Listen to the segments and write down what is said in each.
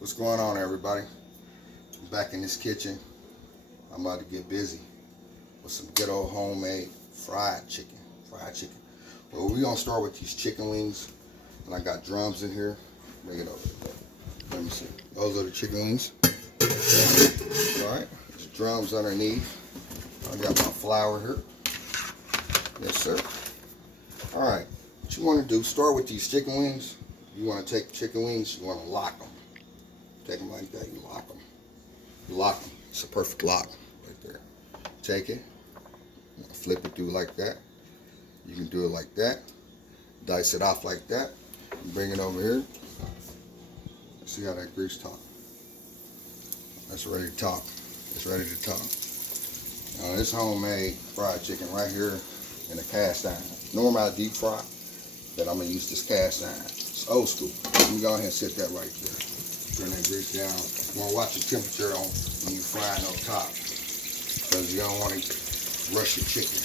What's going on, everybody? I'm back in this kitchen. I'm about to get busy with some good old homemade fried chicken. Well, we're gonna start with these chicken wings, and I got drums in here. Bring it over here. Let me see. Those are the chicken wings. All right. There's drums underneath. I got my flour here. Yes, sir. All right. What you want to do? Start with these chicken wings. You want to take chicken wings. You want to lock them. Take them like that. You lock them. You lock them. It's a perfect lock right there. Take it. Flip it through like that. You can do it like that. Dice it off like that. Bring it over here. See how that grease talk? That's ready to talk. It's ready to talk. Now this homemade fried chicken right here in a cast iron. Normally I deep fry, but I'm gonna use this cast iron. It's old school. Let me go ahead and set that right there. Turn that grease down. You wanna watch the temperature on when you frying on top, because you don't want to rush your chicken.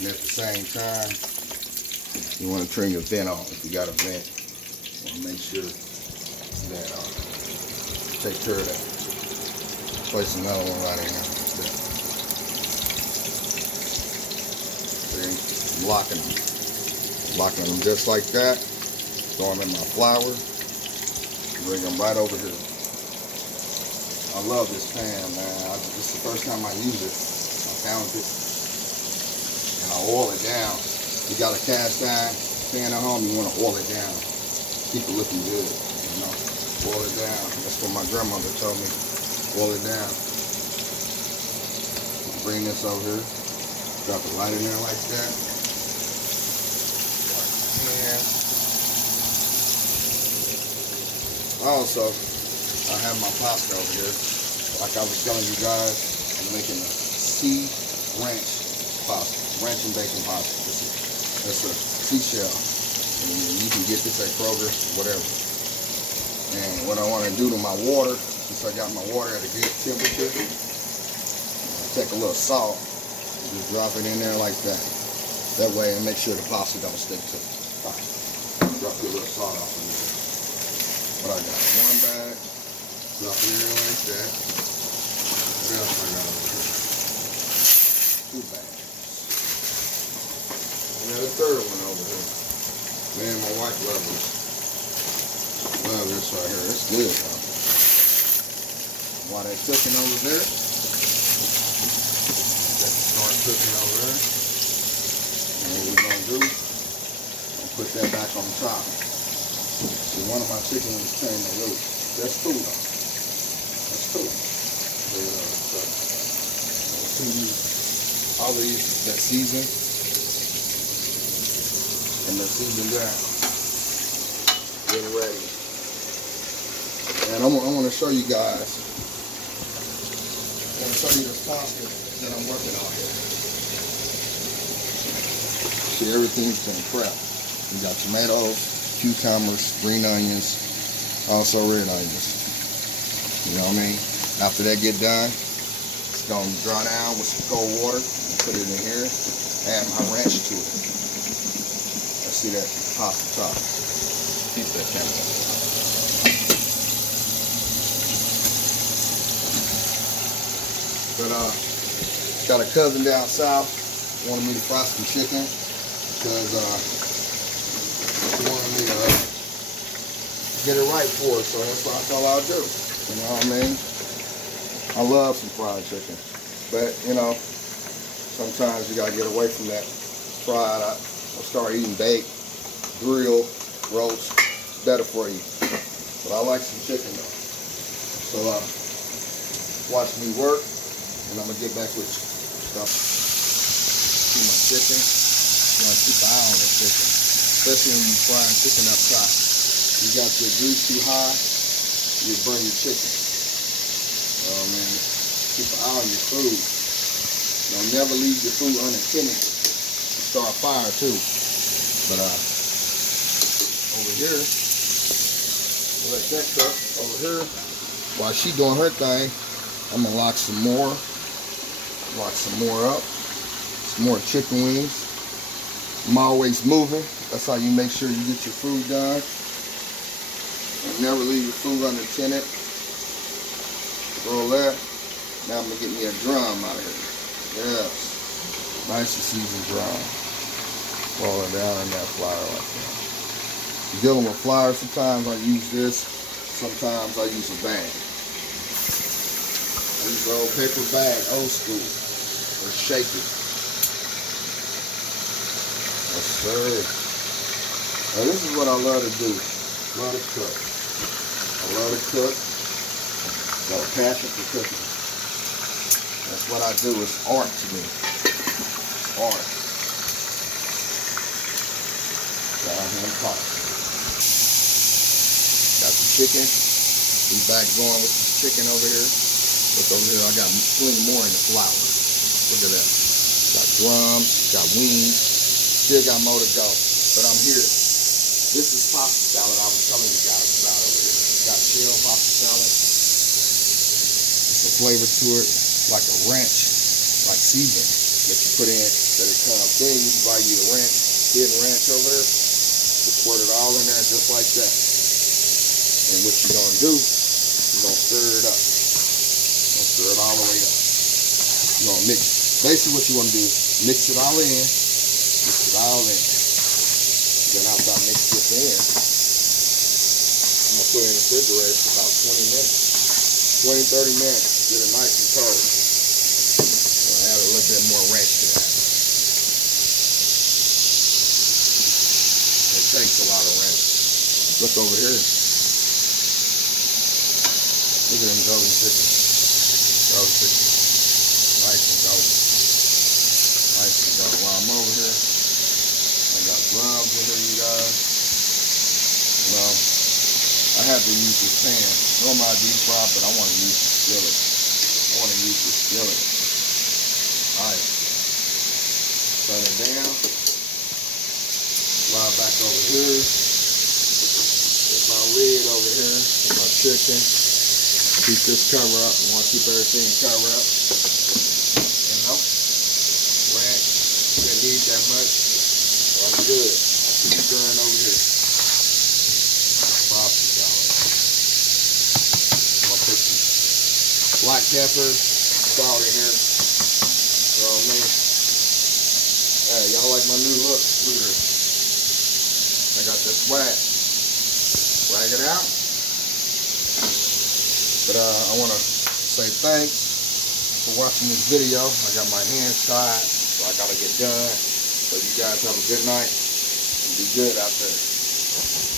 And at the same time, you want to turn your vent on. If you got a vent, you want to make sure that take care of that. Place another one right in there. See, I'm locking them just like that. Throw them in my flour. Bring them right over here. I love this pan, man. This is the first time I use it. I found it, and I oil it down. You got a cast iron pan at home, you want to oil it down. Keep it looking good, you know. Oil it down. That's what my grandmother told me. Oil it down. Bring this over here. Drop it right in there like that. Also, I have my pasta over here. Like I was telling you guys, I'm making a sea ranch pasta. Ranch and bacon pasta. That's a seashell. And you can get this at Kroger, whatever. And what I want to do to my water, since I got my water at a good temperature, take a little salt, just drop it in there like that. That way, and make sure the pasta don't stick to it. Right. Drop your little salt off in there. What I got? One bag. Drop it in there like that. What else I got over here? 2 bags. And then the third one over here. Man, my wife loves this. Love this right here. It's good, though. While they're cooking over there, start cooking over there. And what we're gonna do, I'll put that back on top. See, one of my chicken wings came to loose. That's cool, though. That's cool. All these that season, and they're seasoned down. Getting ready. And I want to show you guys. I want to show you this pasta that I'm working on here. See, everything's been prepped. We got tomatoes, cucumbers, green onions, also red onions. You know what I mean? After that get done, it's gonna dry down with some cold water and put it in here. Add my ranch to it. Let's see that pasta top. Keep that camera. But got a cousin down south wanted me to fry some chicken because he wanted me to get it right for us, so that's all I'll do. You know what I mean? I love some fried chicken, but you know, sometimes you gotta get away from that fried. I'll start eating baked, grilled, roast. It's better for you. But I like some chicken though. So watch me work, and I'm gonna get back with you. See my chicken. You want to keep an eye on that chicken, especially when you're frying chicken up top. You got your grease too high, you burn your chicken. Oh man, keep an eye on your food. Don't never leave your food unattended. Start a fire too. But over here, we'll let that cook. Over here, while she doing her thing, I'm gonna lock some more. Lock some more up. Some more chicken wings. I'm always moving. That's how you make sure you get your food done. And never leave your food unattended. Roll that. Now I'm gonna get me a drum out of here. Yes. Nice and seasoned drum. Roll it down in that flour like that. You're dealing with flour, sometimes I use this, sometimes I use a bag. I use an old paper bag, old school, or shake it. Yes, sir. Now this is what I love to do. Love to cook. I love to cook. Got a passion for cooking. That's what I do. It's art to me. It's art. Down here in pot. Got the chicken. We back going with this chicken over here. Look over here, I got plenty more in the flour. Look at that. Got drums, got wings, still got more to go. But I'm here. This is pasta salad I was telling you guys about over here. Got shell pasta salad. It's a flavor to it, like a ranch, like seasoning that you put in that it comes. Then you can buy you a ranch, hidden ranch over there. Just squirt it all in there just like that. And what you're gonna do, you're gonna stir it up. Stir it all the way up. You're gonna mix it. Basically what you wanna do, mix it all in. Mix it all in. Then after I mix this in, I'm gonna put it in the refrigerator for about 20 minutes. 20, 30 minutes. Get it nice and cold. I'm gonna add a little bit more ranch to that. It takes a lot of ranch. Look over here. Look at them golden chicken. Golden chicken. Nice and golden. Nice and golden. While I'm over here, I got drums in here, you guys. You know, I have to use this pan. Normally I deep fry, but I want to use the skillet. I want to use the skillet. Alright. Turn it down. Slide back over here. Put my lid over here. Put my chicken. Keep this cover up. You want to keep everything covered up. You know? Ranch. You didn't need that much. Well, I'm good. Keep stirring over here. Pasta salad. I'm going to put some black pepper, salt in here. You know what I mean? Hey, y'all like my new look? Look at this. I got this swag. Swag it out. But I want to say thanks for watching this video. I got my hands tied, so I got to get done. So you guys have a good night and be good out there.